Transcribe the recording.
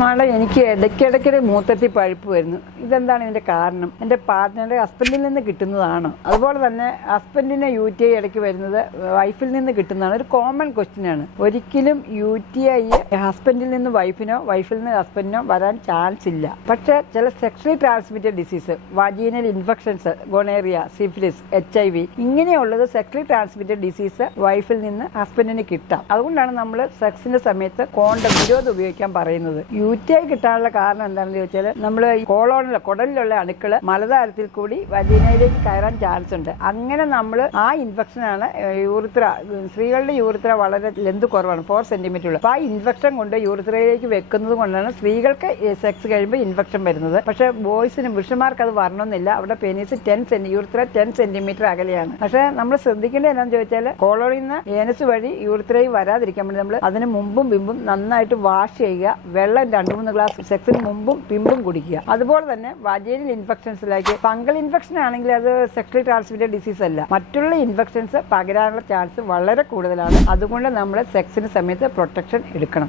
നാളെ എനിക്ക് ഇടയ്ക്കിടയ്ക്ക് മൂത്രത്തിൽ പഴുപ്പ് വരുന്നു. ഇതെന്താണ് ഇതിൻ്റെ കാരണം? എൻ്റെ പാർട്ട്ണറുടെ ഹസ്ബൻഡിൽ നിന്ന് കിട്ടുന്നതാണ്. അതുപോലെ തന്നെ ഹസ്ബൻഡിന് UTI ഇടയ്ക്ക് വരുന്നത് വൈഫിൽ നിന്ന് കിട്ടുന്നതാണ്. ഒരു കോമൺ ക്വസ്റ്റ്യൻ ആണ്. ഒരിക്കലും UTI ഹസ്ബൻഡിൽ നിന്ന് വൈഫിനോ വൈഫിൽ നിന്ന് ഹസ്ബൻഡിനോ വരാൻ ചാൻസ് ഇല്ല. പക്ഷേ ചില sexually transmitted disease, vaginal infections, gonorrhoea, syphilis, HIV ഇങ്ങനെയുള്ളത് സെക്ഷലി ട്രാൻസ്മിറ്റഡ് ഡിസീസ് വൈഫിൽ നിന്ന് ഹസ്ബൻഡിന് കിട്ടാം. അതുകൊണ്ടാണ് നമ്മൾ സെക്സിന്റെ സമയത്ത് കോണ്ടം നിരോധം ഉപയോഗിക്കാൻ പറയുന്നത്. UTI കിട്ടാനുള്ള കാരണം എന്താണെന്ന് ചോദിച്ചാൽ നമ്മൾ കുടലിലുള്ള അണുക്കള് മലദ്വാരത്തിൽ കൂടി വജീനയിലേക്ക് കയറാൻ ചാൻസ് ഉണ്ട്. അങ്ങനെ നമ്മൾ ആ ഇൻഫെക്ഷനാണ് യൂറിത്ര. സ്ത്രീകളുടെ യൂറിത്ര വളരെ ലെന്ത് കുറവാണ്, 4 സെന്റിമീറ്റർ ഉള്ളു. അപ്പൊ ആ ഇൻഫെക്ഷൻ കൊണ്ട് യൂറിത്രയിലേക്ക് വെക്കുന്നത് കൊണ്ടാണ് സ്ത്രീകൾക്ക് സെക്സ് കഴിയുമ്പോൾ ഇൻഫെക്ഷൻ വരുന്നത്. പക്ഷെ ബോയ്സിന് പുരുഷന്മാർക്ക് അത് വരണമെന്നില്ല. അവിടെ പെനീസ് യൂറിത്ര 10 സെന്റിമീറ്റർ അകലെയാണ്. പക്ഷെ നമ്മൾ ശ്രദ്ധിക്കേണ്ടത് എന്താണെന്ന് ചോദിച്ചാൽ കോളോണിൽ നിന്ന് ഏനസ് വഴി യൂറിത്രയിൽ വരാതിരിക്കാൻ വേണ്ടി നമ്മൾ അതിന് മുമ്പും പിമ്പും നന്നായിട്ട് വാഷ് ചെയ്യുക. വെള്ളം 2-3 ഗ്ലാസ് സെക്സിന് മുമ്പും പിമ്പും കുടിക്കുക. അതുപോലെ തന്നെ വജൈനൽ ഇൻഫെക്ഷൻസിലേക്ക് ഫംഗൽ ഇൻഫെക്ഷൻ ആണെങ്കിൽ അത് സെക്ഷലി ട്രാൻസ്മിറ്റഡ് ഡിസീസ് അല്ല. മറ്റുള്ള ഇൻഫെക്ഷൻസ് പകരാനുള്ള ചാൻസ് വളരെ കൂടുതലാണ്. അതുകൊണ്ട് നമ്മൾ സെക്സിന് സമയത്ത് പ്രൊട്ടക്ഷൻ എടുക്കണം.